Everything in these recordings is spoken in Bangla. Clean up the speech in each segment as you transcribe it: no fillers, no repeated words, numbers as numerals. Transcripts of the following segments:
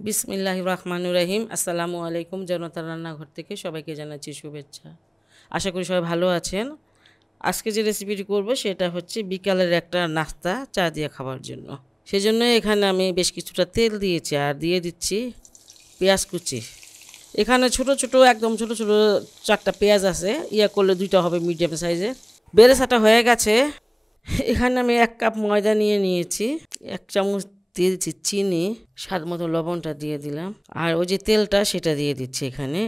বিসমিল্লাহির রহমানির রহিম। আসসালামু আলাইকুম। জনতার রান্নাঘর থেকে সবাইকে জানাচ্ছি শুভেচ্ছা। আশা করি সবাই ভালো আছেন। আজকে যে রেসিপিটি করব সেটা হচ্ছে বিকালের একটা নাস্তা চা দিয়ে খাওয়ার জন্য। সেজন্য এখানে আমি বেশ কিছুটা তেল দিয়েছি আর দিয়ে দিচ্ছি পেঁয়াজ কুচি। এখানে ছোট ছোট একদম ছোট ছোট 4টা পেঁয়াজ আছে, ইয়া করলে 2টা হবে মিডিয়াম সাইজের। বেরেস্তাটা হয়ে গেছে। এখানে আমি 1 কাপ ময়দা নিয়েছি, 1 চামচ দিয়ে দিচ্ছি চিনি, স্বাদ মতো লবণটা দিয়ে দিলাম, আর ওই যে তেলটা সেটা দিয়ে দিচ্ছি এখানে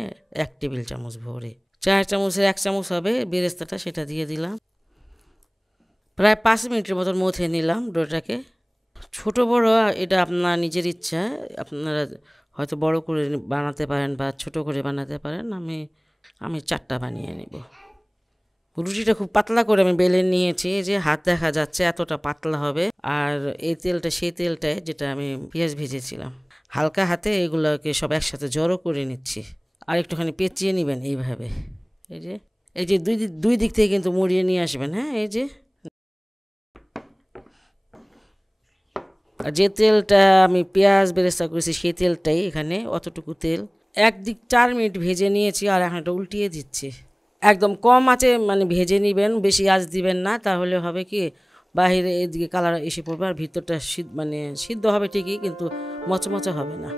1 টেবিল চামচ ভরে। 4 চামচের 1 চামচ হবে বেরেস্তাটা, সেটা দিয়ে দিলাম। প্রায় 5 মিনিটের মতন মথে নিলাম ডোটাকে। ছোট বড় এটা আপনার নিজের ইচ্ছা, আপনারা হয়তো বড় করে বানাতে পারেন বা ছোট করে বানাতে পারেন। আমি 4টা বানিয়ে নেব। রুটিটা খুব পাতলা করে আমি বেলে নিয়েছি, যে হাত দেখা যাচ্ছে এতটা পাতলা হবে। আর এই তেলটা সেই তেলটায় যেটা আমি পেঁয়াজ ভেজেছিলাম। হালকা হাতে এগুলোকে সব একসাথে জড়ো করে নিচ্ছি, আর একটুখানি পেঁচিয়ে নেবেন এইভাবে। এই যে দুই দিক থেকে কিন্তু মুড়িয়ে নিয়ে আসবেন। হ্যাঁ, এই যে আর যে তেলটা আমি পেঁয়াজ বেরেস্তা করেছি সেই তেলটাই এখানে, অতটুকু তেল। একদিক 4 মিনিট ভেজে নিয়েছি, আর এখন এটা উল্টিয়ে দিচ্ছি। একদম কম আঁচে মানে ভেজে নেবেন, বেশি আঁচ দিবেন না, তাহলে হবে কি বাহিরে এদিকে কালার এসে পড়বে আর ভিতরটা সিদ্ধ হবে ঠিকই, কিন্তু মচমচে হবে না।